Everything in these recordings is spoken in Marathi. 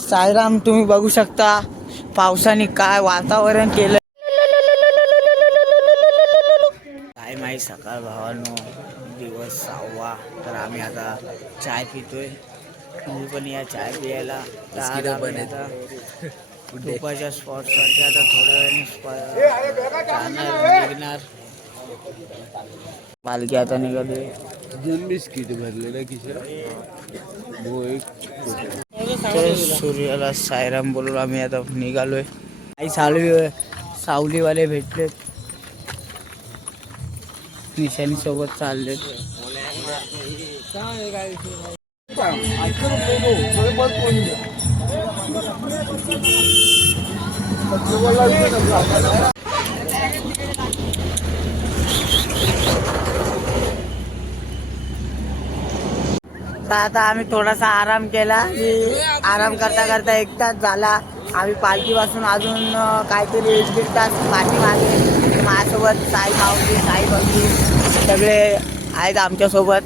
साईराम, तुम्ही बघू शकता पावसाने काय वातावरण केलं. काय माहिती सकाळ भावानो, दिवस 6वा. तर आम्ही आता चाय पितोय. तुम्ही पण या चाय पियायला. दुपारच्या स्पॉटसाठी आता थोड्या वेळाने निघणार. पालखी आता निघाली. 2 बिस्किट भरलेला किशोर. सूर्याला साईराम बोलून आम्ही आता निघालोय. काही सावलीवाले भेटलेत, निशाणी सोबत चाललेत. आता आम्ही थोडासा आराम केला. आराम करता करता 1 तास झाला. आम्ही पालखीपासून अजून काहीतरी 1-1.5 तास पाठीमागे. माझ्यासोबत साई मावशी, साई बंधू सगळे आहेत आमच्यासोबत.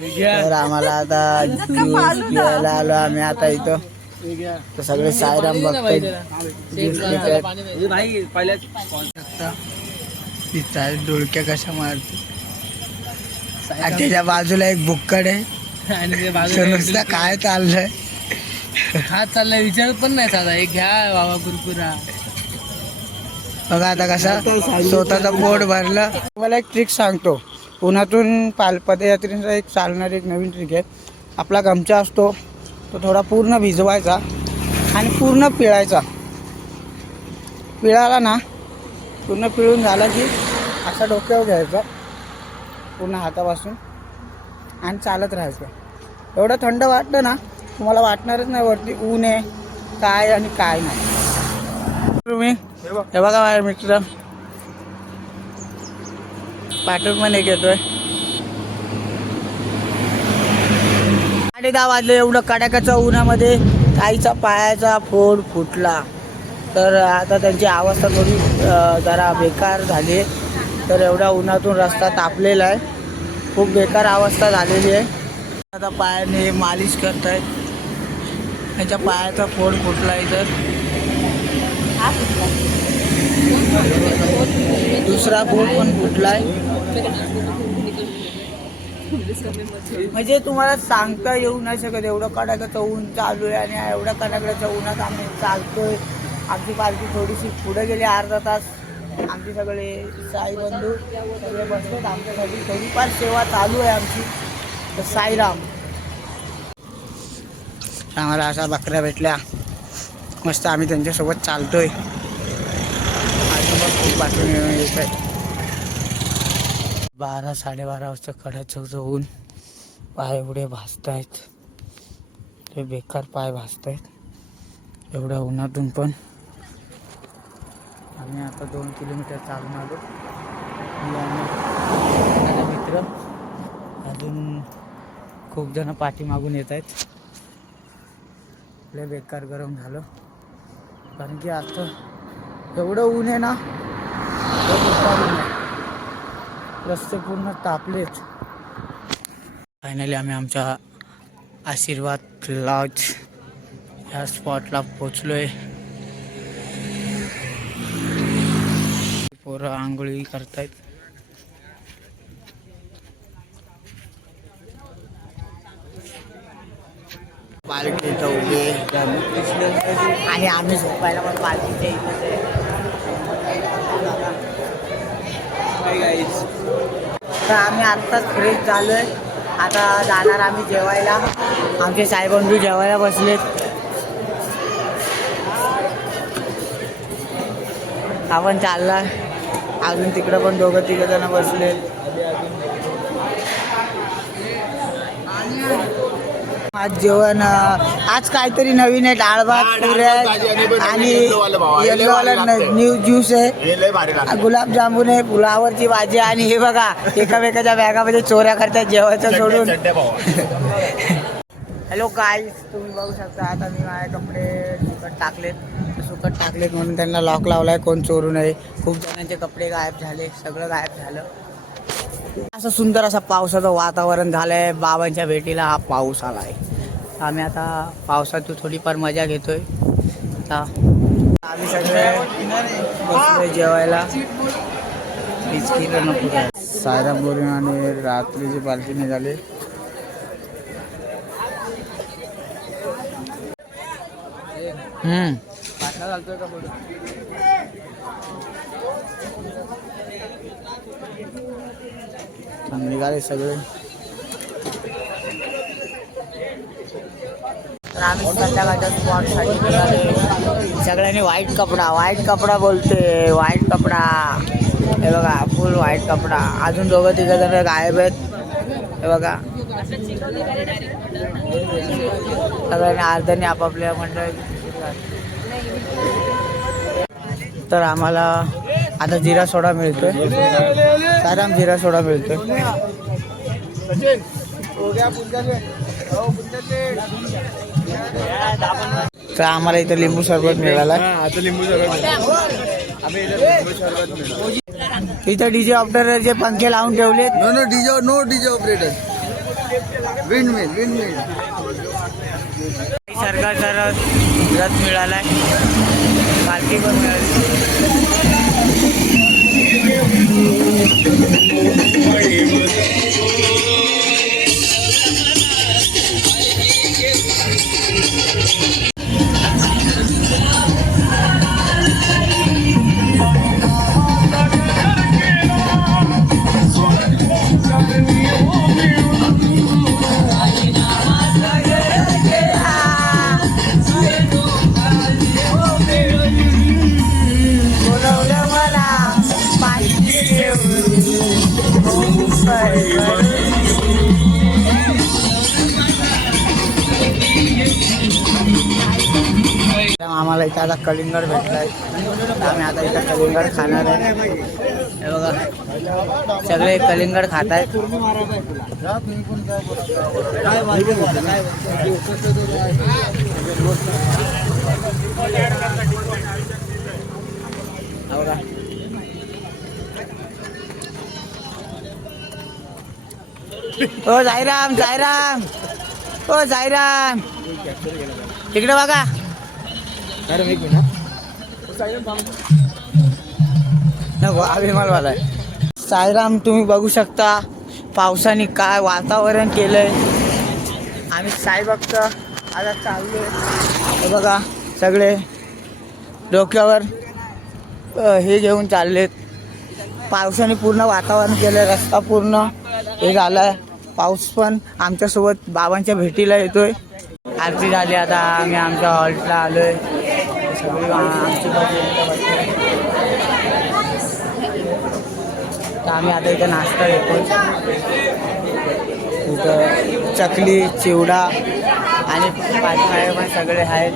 तर आम्हाला आता ज्यूस पियायला आलो आम्ही आता इथं. तर सगळे साईराम बघतायत ज्यूस पितात. डोळक्या कशा मारतो. त्याच्या बाजूला एक बुक्कड आहे आणि नुसतं काय चाललंय, हा चाललाय विचार पण नाही चालला. एक घ्या बाबा कुरकुरा. बघा आता कसा स्वतःचा पोट भरलं. मला एक ट्रिक सांगतो. उन्हातून पदयात्रेचा एक चालणारी एक नवीन ट्रिक आहे. आपला गमछा असतो तो थोडा पूर्ण भिजवायचा आणि पूर्ण पिळायचा. पिळाला ना, पूर्ण पिळून झाला की असा डोक्यावर घ्यायचा पूर्ण हातापासून आणि चालत राहायचं. एवढं थंड वाटलं ना, तुम्हाला वाटणारच नाही वरती ऊन आहे काय आणि काय नाही. तुम्ही हे बघा माझा मित्र पाठून पण एक येतोय. 10:30 वाजले. एवढं कडाक्याच्या उन्हामध्ये ताईचा पायाचा फोड फुटला. तर आता त्यांची अवस्था थोडी जरा बेकार झाली. तर एवढ्या उन्हातून रस्ता तापलेला आहे. खूप बेकार अवस्था झालेली आहे. आता पायाने मालिश करतायत. त्यांच्या पायाचा फोड फुटला आहे. तर दुसरा फोड पण फुटलाय. म्हणजे तुम्हाला सांगता येऊ नाही शकत एवढं कडाक्याचं ऊन चालू आहे. आणि एवढ्या कडाक्याच्या उन्हात आम्ही चालतोय. आमची पालखी थोडीशी पुढे गेली अर्धा तास. आमचे सगळे साई बंधू सगळे बसलेत आमच्यासाठी. थोडीफार सेवा चालू आहे आमची. तर साईराम. आम्हाला अशा बकऱ्या भेटल्या मस्त. आम्ही त्यांच्यासोबत चालतोय. खूप बातमी येत आहे. 12-12:30 वाजता कडाचं ऊन. पाय एवढे भाजत आहेत, ते बेकार पाय भाजत आहेत एवढ्या उन्हातून. पण आम्ही आता 2 किलोमीटर चालून आलो. माझा मित्र अजून खूप जण पाठीमागून येत आहेत. लय बेकार गरम झालं. कारण की आता एवढं ऊन आहे ना, रस्ते पूर्ण तापलेत. फायनली आम्ही आमच्या आशीर्वाद लॉज ह्या स्पॉटला पोचलोय. पोरं आंघोळी करतायत. पालखीचं उभे आणि आम्ही झोपायला पण पालखीच्या इथे. तर आम्ही आत्ताच फ्रेश झालोय. आता जाणार आम्ही जेवायला. आमचे साईबंधू जेवायला बसलेत. आपण चालला. अजून तिकडं पण 2-3 जण बसलेत. आज जेवण आज काहीतरी नवीन आहे. डाळ भात, पुऱ्या आणि येल्लोवाला न्यू ज्यूस आहे. गुलाबजामुन आहे, फुलावरची भाजी. आणि हे बघा एकामेकाच्या बॅगामध्ये चोऱ्या करतात जेवायचं सोडून. हॅलो गाईज, तुम्ही बघू शकता. आता मी माझे कपडे सुकट टाकलेत म्हणून त्यांना लॉक लावलाय कोण चोरू नये. खूप जणांचे कपडे गायब झाले, सगळं गायब झालं. असं सुंदर असं पावसाचं वातावरण झालंय. बाबांच्या भेटीला हा पाऊस आलाय. आम्ही आता पावसात थोडीफार मजा घेतोय. आता आम्ही सगळे बसलोय जेवायला. सायराम बोलून आणि रात्रीची पालखी निघाली. निघाले सगळे. तर आम्ही संध्याकाळच्या स्पॉटसाठी निघाले. सगळ्यांनी व्हाईट कपडा बोलते. व्हाईट कपडा हे बघा, फुल व्हाईट कपडा. अजून दोघं तिघं जण गायब आहेत हे बघा. सगळ्यांनी अर्ध्याने आपापल्या मंडळी. तर आम्हाला आता जिरा सोडा मिळतोय. साराम जिरा सोडा मिळतोय. तर आम्हाला इथं लिंबू सरबत मिळाला. इथं डीजे ऑपरेटरचे पंखे लावून ठेवलेत. No DJ operator. विंडमिल सरकारचा रथ मिळालाय. पालखी पण मिळाली. आम्हाला इथं आता कलिंगड भेटलाय. आम्ही आता इथं कलिंगड खाणार आहे. हे बघा सगळे कलिंगड खात आहेत. ओ जायराम जायराम ओ जायराम तिकडे बघा. नको अभिमानवाला आहे. सायराम तुम्ही बघू शकता पावसाने काय वातावरण केलंय. आम्ही साईभक्त आता चाललोय. हे बघा सगळे डोक्यावर हे घेऊन चाललेत. पावसाने पूर्ण वातावरण केलं. रस्ता पूर्ण हे झालाय. पाऊस पण आमच्यासोबत बाबांच्या भेटीला येतोय. आरती झाली. आता आम्ही आमच्या हॉल्टला आलोय. सगळी आमची तर आम्ही आता इथं नाश्ता घेतो. इथं चकली चिवडा आणि पाठीमागे पण सगळे आहेत.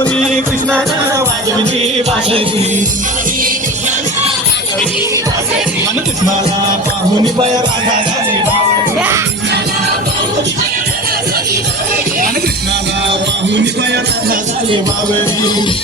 बावरी कृष्णानं वाजवली बासरी आणि कृष्णाला पाहून बया राधा झाली बावरी आणि कृष्णाला पाहून बया राधा झाली बावरी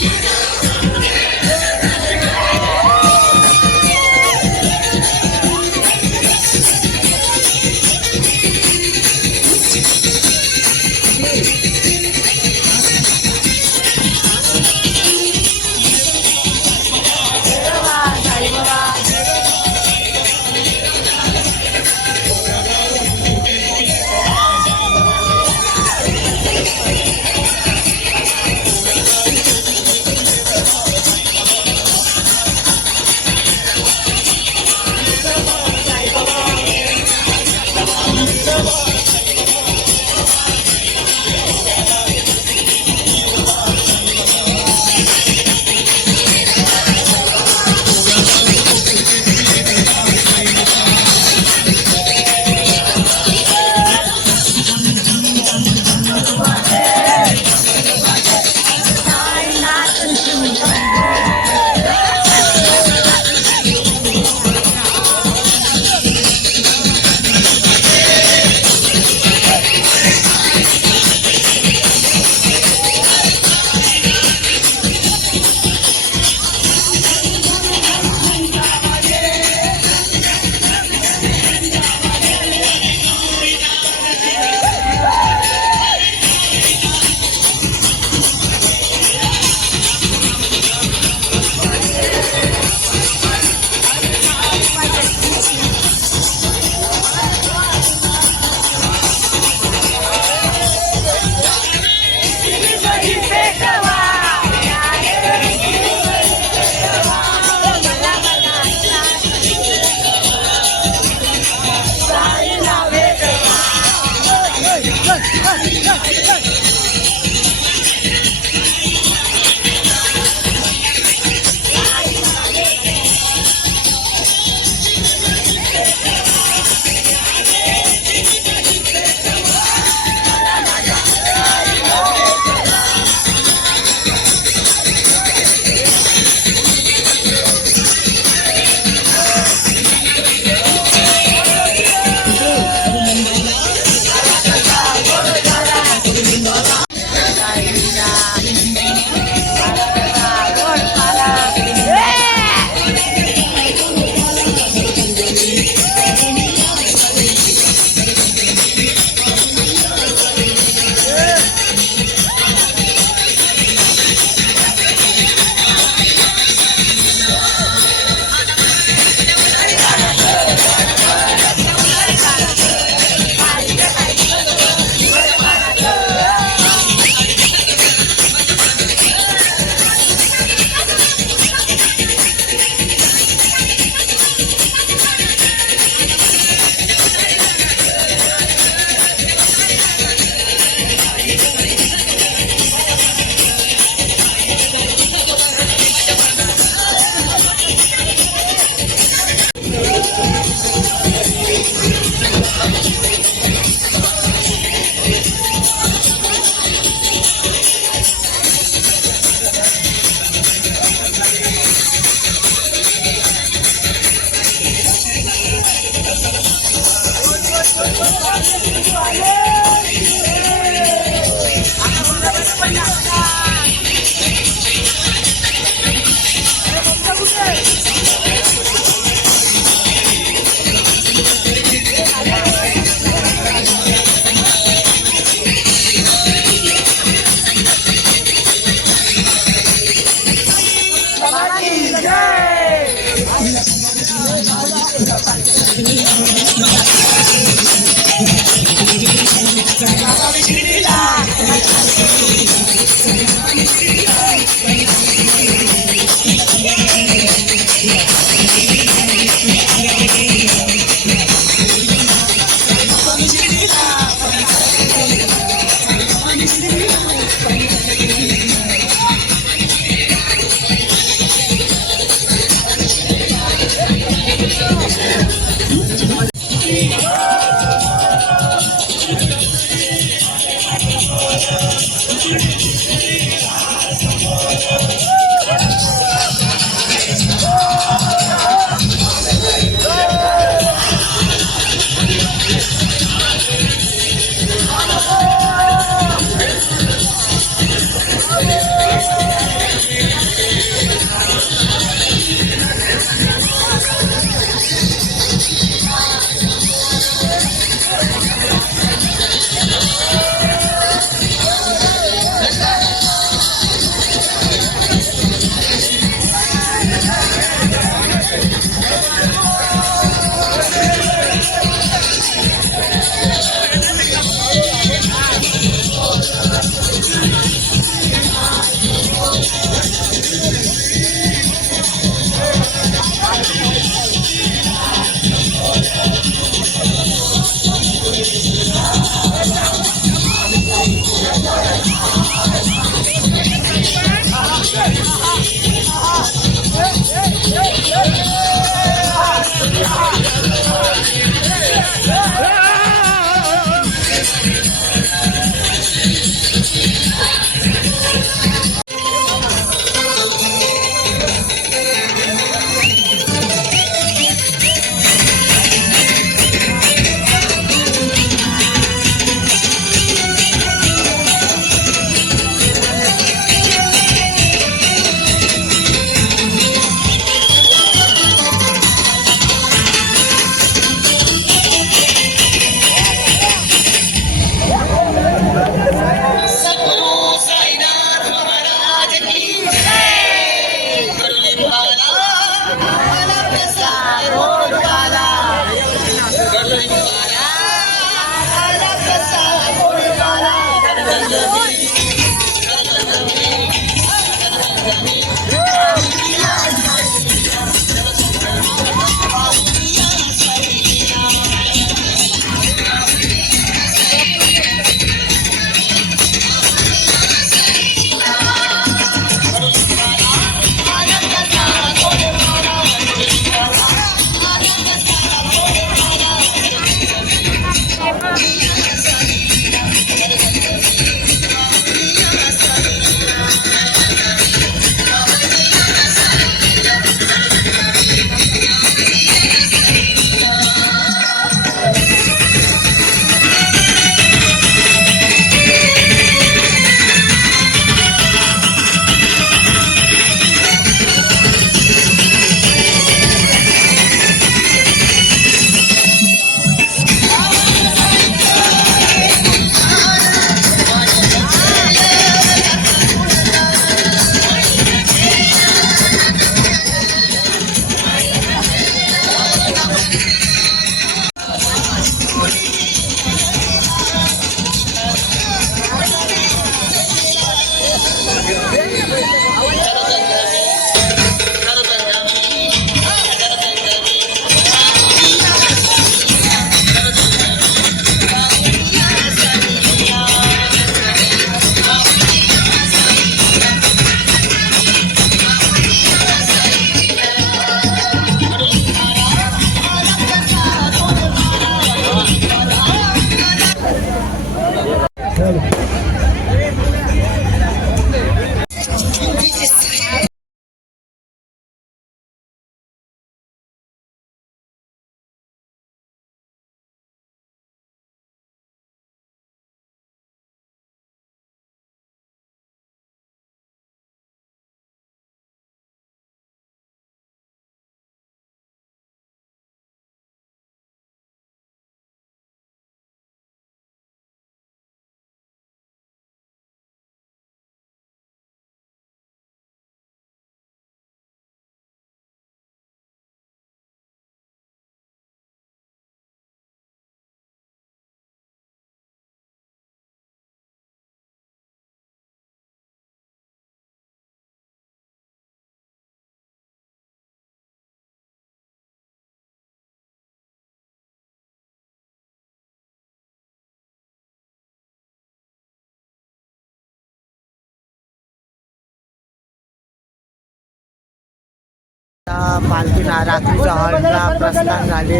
पालखी रात्रीच्या हॉलला प्रस्थान झाले.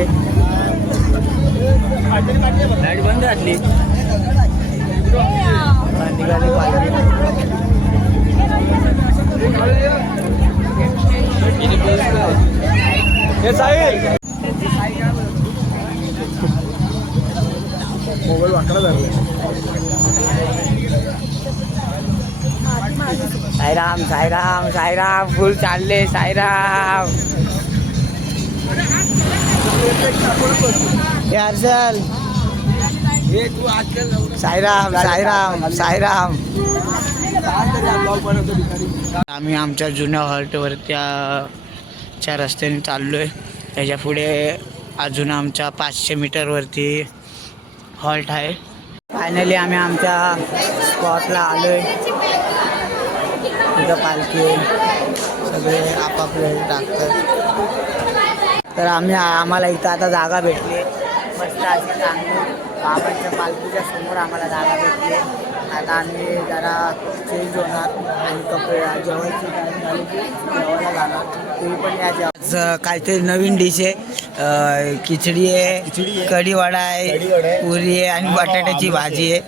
लाईट बंद घातली, निघाली पालखी. मोबाईल वाकडा झाला. साईराम साईराम साईराम फुल चालले. साईराम हे हर्षल. साईराम साईराम साईराम. आम्ही आमच्या जुन्या हॉल्टवरती च्या रस्त्याने चाललोय. त्याच्या पुढे अजून आमच्या 500 मीटरवरती हॉल्ट आहे. फायनली आम्ही आमच्या स्पॉटला आलोय. तिथं पालखी सगळे आपापले टाकतात. तर आम्हाला इथं आता जागा भेटली मस्त अशी चांगली. बाबांच्या पालखीच्या समोर आम्हाला जागा भेटली. आता आम्ही जरा चेंज होणार आणि कपडे जेवायची टाईम झाली की जेवायला जाणार. तुम्ही पण या जेव्हा. काहीतरी नवीन डिश आहे. खिचडी आहे, कढीवडा आहे, पुरी आहे आणि बटाट्याची भाजी आहे.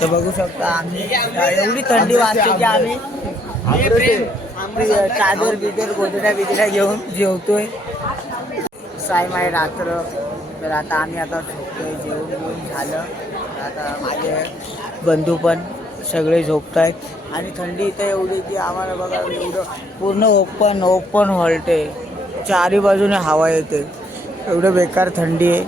तर बघू शकता आम्ही एवढी थंडी वाजते की आम्ही चादर बिदर गोदड्या घेऊन जेवतोय. सायमाय रात्र. तर आता आम्ही आता झोपतोय. जेवण झालं. आता माझे बंधू पण सगळे झोपत आहेत. आणि थंडी इथं एवढी की आम्हाला बघा एवढं पूर्ण ओपन हॉल्ट आहे. चारी बाजूने हवा येते. एवढं बेकार थंडी आहे.